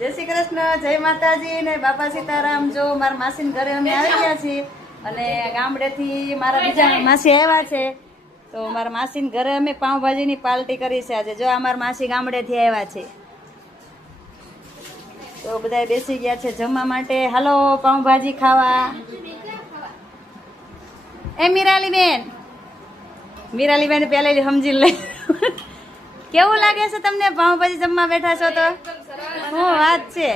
જય શ્રી કૃષ્ણ, જય માતાજી ને બાપા સીતારામ. જો મારા માસીના ઘરે અમે આવી ગયા છીએ અને ગામડેથી મારા બીજા માસી આવ્યા છે. તો મારા માસીના ઘરે અમે પાઉંભાજીની પાર્ટી કરી છે આજે. જો અમારા માસી ગામડેથી આવ્યા છે તો બધા બેસી ગયા છે જમવા માટે. હાલો પાઉંભાજી ખાવા. એ મીરાલીબેન પહેલેથી સમજી લઈ. કેવું લાગે છે તમને પાઉંભાજી જમવા બેઠા છો તો? શું વાત છે.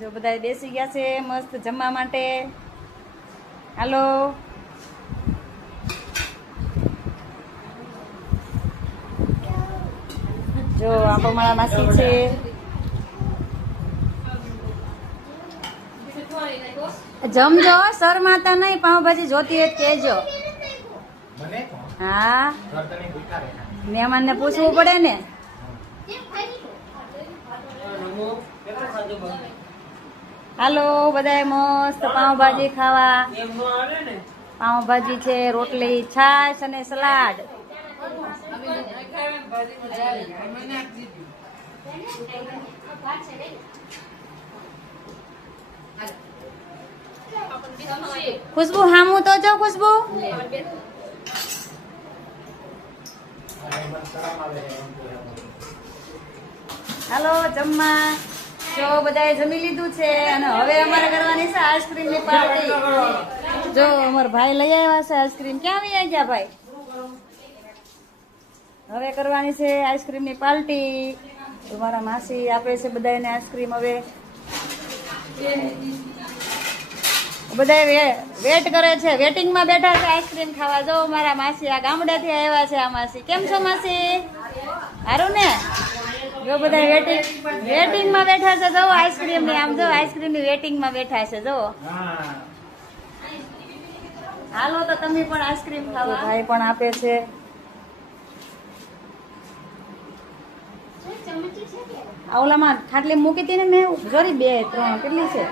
જો બધા બેસી ગયા છે મસ્ત જમવા માટે. હાલો જો આપો મારા માસી છે. જમજો શરમાતા નહીં. પાઉંભાજી જોતી હોય કહેજો. હા મહેમાન ને પૂછવું પડે ને. હાલો બધાએ મસ્ત પાઉંભાજી ખાવા. પાઉંભાજી છે, રોટલી, છાશ અને સલાડ. ખુશ્બુ હામું તો જો. ખુશ્બુ હાલો જમવા. જો બધાએ જમી લીધું છે અને હવે અમારે કરવાની છે આઈસ્ક્રીમ ની પાર્ટી. જો અમારા ભાઈ લઈ આવ્યા છે આઈસ્ક્રીમ. ક્યાં આવી ગયા ભાઈ? હવે કરવાની છે આઈસ્ક્રીમ ની પાર્ટી. મારા માસી આપે છે બધાને આઈસ્ક્રીમ. હવે બધા વેટ કરે છે, વેટિંગમાં બેઠા છે આઈસ્ક્રીમ ખાવા. જો મારા માસી આ ગામડેથી આવ્યા છે. આ માસી કેમ છો માસી? સારું ને? જો બધા વેટિંગમાં બેઠા છે. જો આઈસ્ક્રીમ ની આમ જો આઈસ્ક્રીમ ની વેટિંગમાં બેઠા છે. જો હાલો તો તમે પણ આઈસ્ક્રીમ ખાવા. ભાઈ પણ આપે છે. આવલામાં ખાટલી મૂકી હતી ને મેં જોરી 2 3 કેટલી છે.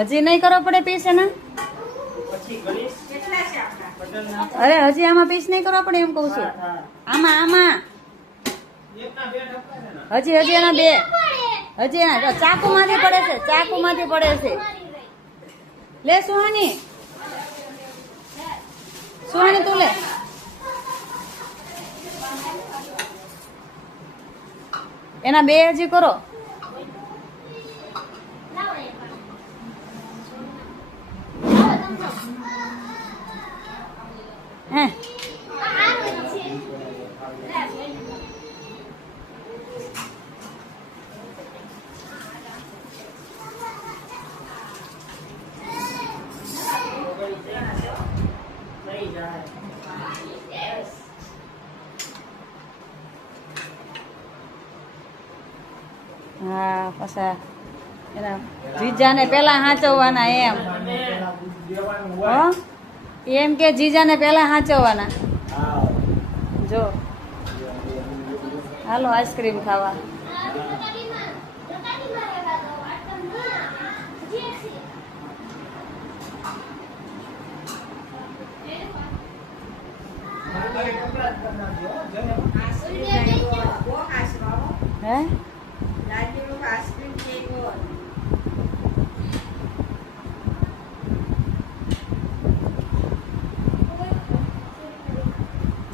હજી નહીં કરો પડે પીસ એના? અરે હજી આમાં પીસ નહીં કરવા પડે એમ કઉ છું. આમાં હજી એના 2 હજી એના ચાકુ માંથી પડે છે. ચાકુ માંથી પડે છે. લે સુહાની તું લે. એના 2 હજી કરો. હે હા પાછા એના જીજાને પેલા હાચવવાના એમ. એમ કે જીજાને પેલા હાચવવાના. જો હાલો આઈસ્ક્રીમ ખાવા. હે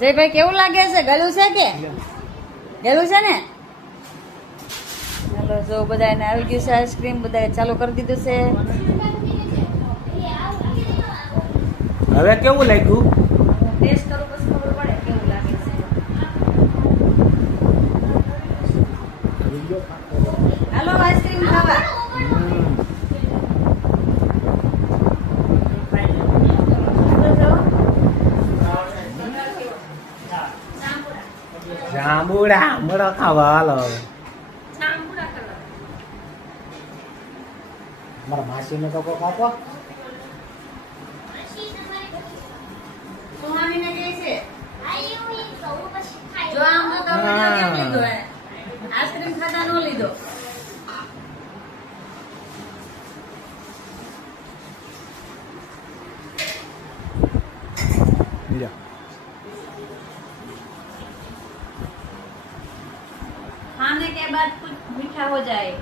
જયભાઈ કેવું લાગે છે? ગળું છે કે ગળું છે ને? ચાલો જો બધાને આવી ગયું છે આઈસ્ક્રીમ. બધાએ ચાલુ કરી દીધું છે. હવે કેવું લાગ્યું? ટેસ્ટ કરું પછી ખબર પડે કેવું લાગે છે. હાલો આઈસ્ક્રીમ ખાવા. જાંબુડા મરો ખાવા. હાલો મારા માસીને તો કોક આપો. સુહાનીને કહે છે આઈસ્ક્રીમ ખાતા નો લીધો. બીજા खाने के बाद कुछ मीठा हो जाए.